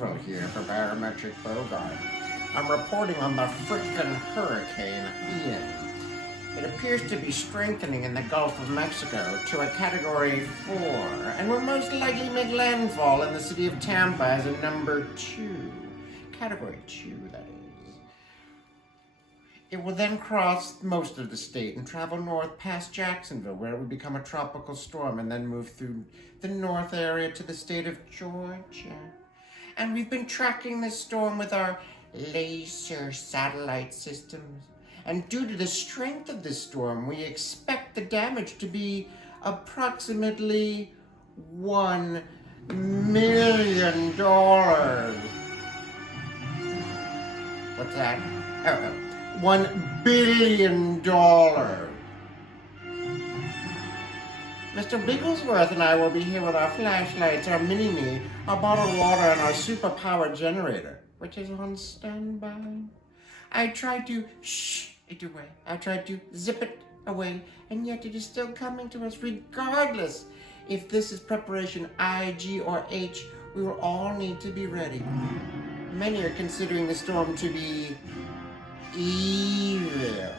evil here for Barometric Bogart. I'm reporting on the frickin' Hurricane Ian. It appears to be strengthening in the Gulf of Mexico to a Category 4, and will most likely make landfall in the city of Tampa as a number 2. Category 2, that is. It will then cross most of the state and travel north past Jacksonville, where it will become a tropical storm, and then move through the north area to the state of Georgia. And we've been tracking this storm with our laser satellite systems. And due to the strength of this storm, we expect the damage to be approximately $1 million. What's that? Oh, $1 billion. Mr. Bigglesworth and I will be here with our flashlights, our mini-me, our bottled water, and our super-powered generator, which is on standby. I tried to shh it away. I tried to zip it away, and yet it is still coming to us regardless. If this is preparation I, G, or H, we will all need to be ready. Many are considering the storm to be evil.